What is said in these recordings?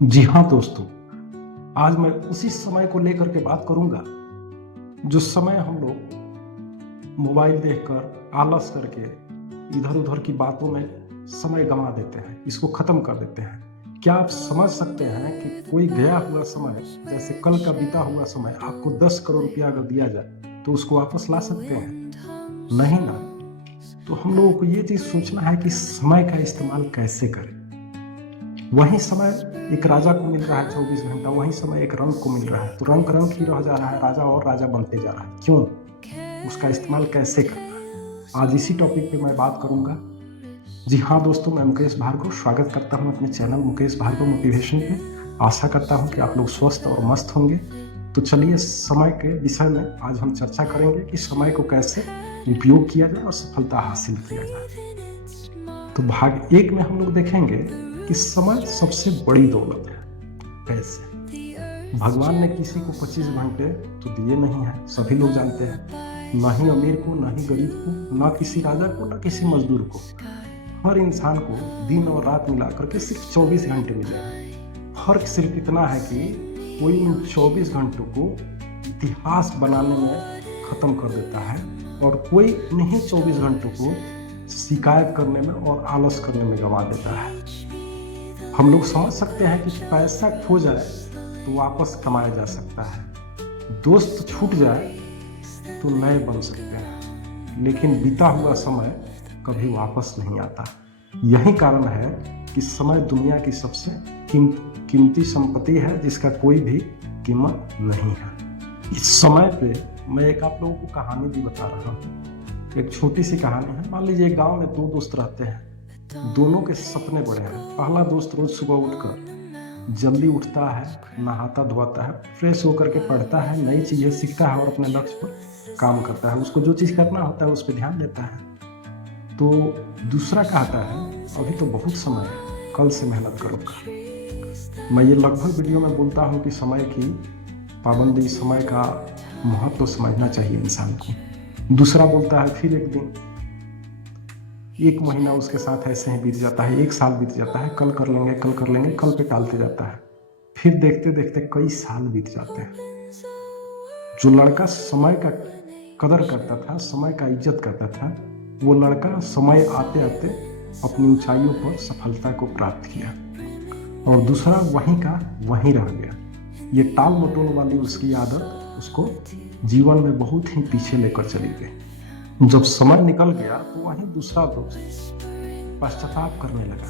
जी हाँ दोस्तों, आज मैं उसी समय को लेकर के बात करूंगा जो समय हम लोग मोबाइल देखकर आलस करके इधर उधर की बातों में समय गंवा देते हैं, इसको खत्म कर देते हैं। क्या आप समझ सकते हैं कि कोई गया हुआ समय, जैसे कल का बीता हुआ समय, आपको 10 करोड़ रुपया अगर दिया जाए तो उसको वापस ला सकते हैं? नहीं ना। तो हम लोगों को ये चीज सोचना है कि समय का इस्तेमाल कैसे करें। वही समय एक राजा को मिल रहा है 24 घंटा, वही समय एक रंग को मिल रहा है, तो रंग रंग ही रह जा रहा है, राजा और राजा बनते जा रहा है। क्यों? उसका इस्तेमाल कैसे करना है, आज इसी टॉपिक पे मैं बात करूंगा। जी हाँ दोस्तों, मैं मुकेश भार्गव स्वागत करता हूँ अपने चैनल मुकेश भार्गव मोटिवेशन पे। आशा करता हूँ कि आप लोग स्वस्थ और मस्त होंगे। तो चलिए, समय के विषय में आज हम चर्चा करेंगे कि समय को कैसे उपयोग किया जाए और सफलता हासिल किया जाए। तो भाग 1 में हम लोग देखेंगे कि समय सबसे बड़ी दौलत है। कैसे? भगवान ने किसी को 25 घंटे तो दिए नहीं है, सभी लोग जानते हैं। ना ही अमीर को, ना ही गरीब को, ना किसी राजा को, ना किसी मजदूर को। हर इंसान को दिन और रात मिलाकर के सिर्फ 24 घंटे मिले हैं। फर्क सिर्फ इतना है कि कोई इन 24 घंटों को इतिहास बनाने में खत्म कर देता है और कोई इन्हीं 24 घंटों को शिकायत करने में और आलस करने में गंवा देता है। हम लोग समझ सकते हैं कि पैसा खो जाए तो वापस कमाया जा सकता है, दोस्त छूट जाए तो नए बन सकते हैं, लेकिन बीता हुआ समय कभी वापस नहीं आता। यही कारण है कि समय दुनिया की सबसे कीमती संपत्ति है, जिसका कोई भी कीमत नहीं है। इस समय पे मैं एक आप लोगों को कहानी भी बता रहा हूँ। एक छोटी सी कहानी है। मान लीजिए एक गांव में 2 दोस्त रहते हैं, दोनों के सपने बड़े हैं। पहला दोस्त रोज सुबह उठकर जल्दी उठता है, नहाता धोता है, फ्रेश होकर के पढ़ता है, नई चीजें सीखता है और अपने लक्ष्य पर काम करता है। उसको जो चीज करना होता है उस पर ध्यान देता है। तो दूसरा कहता है, अभी तो बहुत समय है, कल से मेहनत करूंगा। मैं ये लगभग वीडियो में बोलता हूँ कि समय की पाबंदी, समय का महत्व समझना चाहिए इंसान को। दूसरा बोलता है, फिर एक दिन, 1 महीना उसके साथ ऐसे ही बीत जाता है, 1 साल बीत जाता है, कल कर लेंगे, कल कर लेंगे, कल पे टालते जाता है। फिर देखते देखते कई साल बीत जाते हैं। जो लड़का समय का कदर करता था, समय का इज्जत करता था, वो लड़का समय आते आते अपनी ऊंचाइयों पर सफलता को प्राप्त किया, और दूसरा वहीं का वहीं रह गया। ये टाल मटोल वाली उसकी आदत उसको जीवन में बहुत ही पीछे लेकर चली गई। जब समय निकल गया तो वहीं दूसरा दोस्त पश्चाताप करने लगा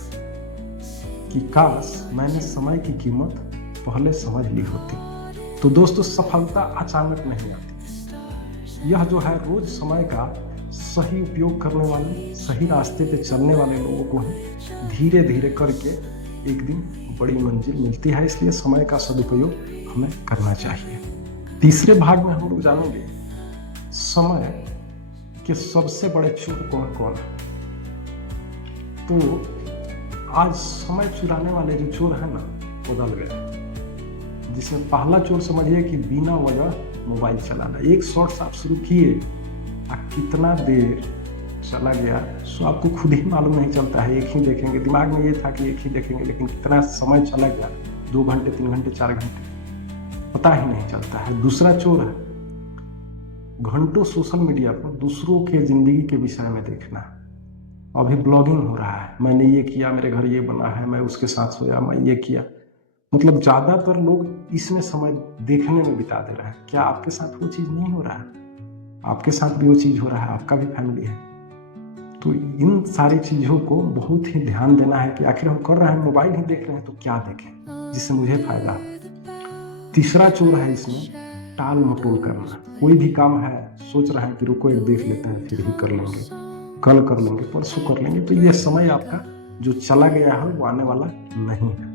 कि काश मैंने समय की कीमत पहले समझ ली होती। तो दोस्तों, सफलता अचानक नहीं आती। यह जो है, रोज समय का सही उपयोग करने वाले, सही रास्ते पे चलने वाले लोगों को ही धीरे धीरे करके एक दिन बड़ी मंजिल मिलती है। इसलिए समय का सदुपयोग हमें करना चाहिए। तीसरे भाग में हम लोग जानेंगे समय के सबसे बड़े चोर कौन कौन है। तो आज समय चुराने वाले जो चोर है ना, बदल गए। जिसमें पहला चोर समझिए कि बिना वजह मोबाइल चलाना। एक शॉर्ट्स आप शुरू किए और कितना देर चला गया सो आपको खुद ही मालूम नहीं चलता है। एक ही देखेंगे, दिमाग में ये था कि एक ही देखेंगे, लेकिन कितना समय चला गया, 2 घंटे, 3 घंटे, 4 घंटे, पता ही नहीं चलता है। दूसरा चोर है घंटों सोशल मीडिया पर दूसरों के जिंदगी के विषय में देखना। अभी ब्लॉगिंग हो रहा है, मैंने ये किया, मेरे घर ये बना है, मैं उसके साथ सोया, मैं ये किया। मतलब ज्यादातर लोग इसमें समय देखने में बिता दे रहे हैं। क्या आपके साथ वो चीज नहीं हो रहा है? आपके साथ भी वो चीज हो रहा है, आपका भी फैमिली है। तो इन सारी चीजों को बहुत ही ध्यान देना है कि आखिर हम कर रहे हैं, मोबाइल ही देख रहे हैं, तो क्या देखें जिससे मुझे फायदा हो। तीसरा चोर है इसमें टाल मटोल करना। कोई भी काम है, सोच रहे हैं कि रुको एक देख लेते हैं, फिर ही कर लेंगे, कल कर लेंगे, परसों कर लेंगे। तो ये समय आपका जो चला गया है वो आने वाला नहीं है।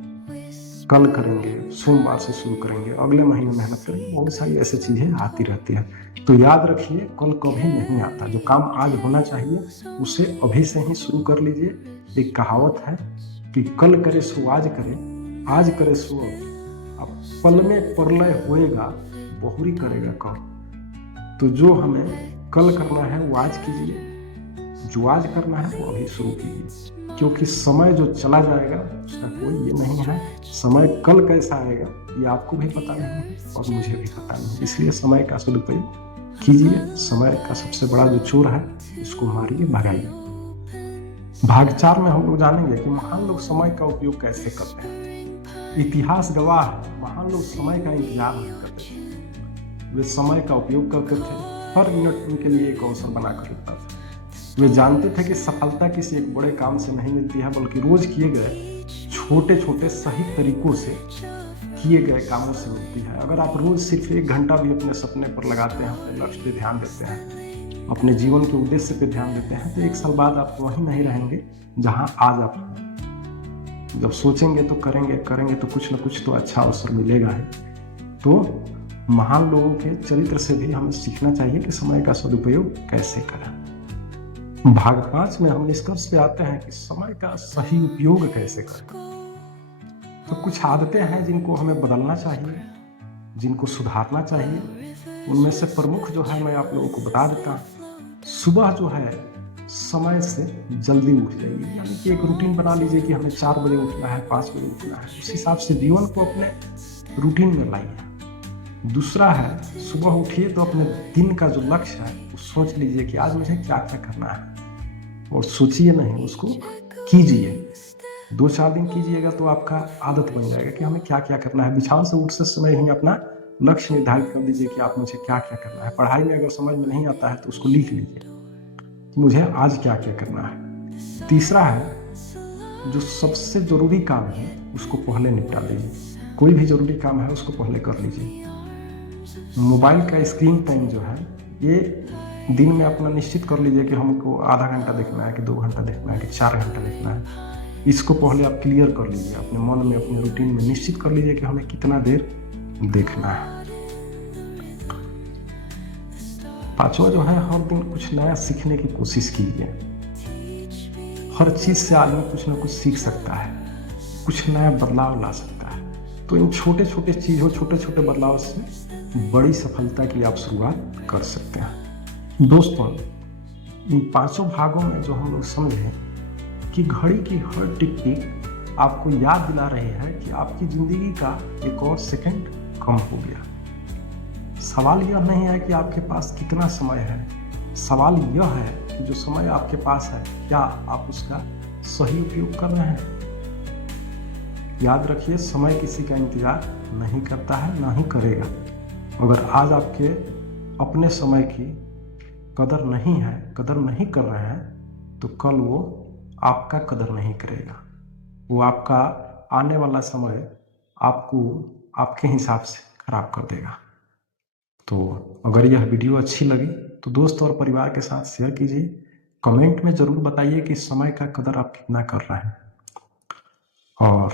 कल करेंगे, सोमवार से शुरू करेंगे, अगले महीने मेहनत करेंगे, बहुत सारी ऐसी चीजें आती रहती हैं। तो याद रखिए, कल कभी नहीं आता। जो काम आज होना चाहिए उसे अभी से ही शुरू कर लीजिए। एक कहावत है कि कल करे सो आज करे, आज करे सो अब पल में प्रलय होएगा, बहुरी करेगा कल। तो जो हमें कल करना है वो आज कीजिए, जो आज करना है वो अभी शुरू कीजिए। क्योंकि समय जो चला जाएगा उसका कोई ये नहीं है। समय कल कैसा आएगा ये आपको भी पता नहीं है और मुझे भी पता नहीं है। इसलिए समय का सदुपयोग कीजिए। समय का सबसे बड़ा जो चोर है उसको मारिए, भगाइए। भाग 4 में हम लोग जानेंगे कि महान लोग समय का उपयोग कैसे करते हैं। इतिहास गवाह है, महान लोग समय का इंतजार नहीं करते थे। वे समय का उपयोग करते थे। हर मिनट उनके लिए एक अवसर बनाकर रखता था। वे जानते थे कि सफलता किसी एक बड़े काम से नहीं मिलती है, बल्कि रोज किए गए छोटे छोटे सही तरीकों से किए गए कामों से मिलती है। अगर आप रोज सिर्फ 1 घंटा भी अपने सपने पर लगाते हैं, अपने लक्ष्य पे ध्यान देते हैं, अपने जीवन के उद्देश्य पे ध्यान देते हैं, तो 1 साल बाद आप वहीं नहीं रहेंगे जहां आज आप हैं। जब सोचेंगे तो करेंगे तो कुछ न कुछ तो अच्छा अवसर मिलेगा ही। तो महान लोगों के चरित्र से भी हमें सीखना चाहिए कि समय का सदुपयोग कैसे करें। भाग 5 में हम निष्कर्ष पे आते हैं कि समय का सही उपयोग कैसे करें। तो कुछ आदतें हैं जिनको हमें बदलना चाहिए, जिनको सुधारना चाहिए। उनमें से प्रमुख जो है मैं आप लोगों को बता देता हूँ। सुबह जो है समय से जल्दी उठ जाइए, यानी कि एक रूटीन बना लीजिए कि हमें 4 बजे उठना है, 5 बजे उठना है। उस हिसाब से जीवन को अपने रूटीन में लाइए। दूसरा है, सुबह उठिए तो अपने दिन का जो लक्ष्य है वो सोच लीजिए कि आज मुझे क्या क्या करना है, और सोचिए नहीं, उसको कीजिए। 2-4 दिन कीजिएगा तो आपका आदत बन जाएगा कि हमें क्या क्या करना है। बिछावन से उठते समय ही अपना लक्ष्य निर्धारित कर दीजिए कि आप मुझे क्या क्या करना है। पढ़ाई में अगर समझ में नहीं आता है तो उसको लिख लीजिए कि मुझे आज क्या क्या करना है। तीसरा है, जो सबसे जरूरी काम है उसको पहले निपटा लीजिए। कोई भी जरूरी काम है उसको पहले कर लीजिए। मोबाइल का स्क्रीन टाइम जो है ये दिन में अपना निश्चित कर लीजिए कि हमको आधा घंटा देखना है कि 2 घंटा देखना है कि 4 घंटा देखना है। इसको पहले आप क्लियर कर लीजिए अपने मन में, अपने रूटीन में निश्चित कर लीजिए कि हमें कितना देर देखना है। 5वां जो है, हर दिन कुछ नया सीखने की कोशिश कीजिए। हर चीज से आदमी कुछ ना कुछ सीख सकता है, कुछ नया बदलाव ला सकता है। तो इन छोटे छोटे चीजों, छोटे छोटे बदलाव से बड़ी सफलता की आप शुरुआत कर सकते हैं। दोस्तों, इन 5 भागों में जो हम लोग समझे कि घड़ी की हर टिक टिक आपको याद दिला रही है कि आपकी जिंदगी का एक और सेकंड कम हो गया। सवाल यह नहीं है कि आपके पास कितना समय है, सवाल यह है कि जो समय आपके पास है क्या आप उसका सही उपयोग कर रहे हैं। याद रखिए, समय किसी का इंतजार नहीं करता है, ना ही करेगा। अगर आज आपके अपने समय की कदर नहीं है, कदर नहीं कर रहे हैं, तो कल वो आपका कदर नहीं करेगा। वो आपका आने वाला समय आपको आपके हिसाब से खराब कर देगा। तो अगर यह वीडियो अच्छी लगी तो दोस्त और परिवार के साथ शेयर कीजिए। कमेंट में ज़रूर बताइए कि समय का कदर आप कितना कर रहे हैं, और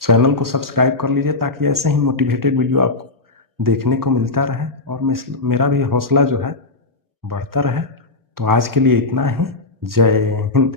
चैनल को सब्सक्राइब कर लीजिए ताकि ऐसे ही मोटिवेटेड वीडियो आपको देखने को मिलता रहे और मेरा भी हौसला जो है बढ़ता रहे। तो आज के लिए इतना ही। जय हिंद।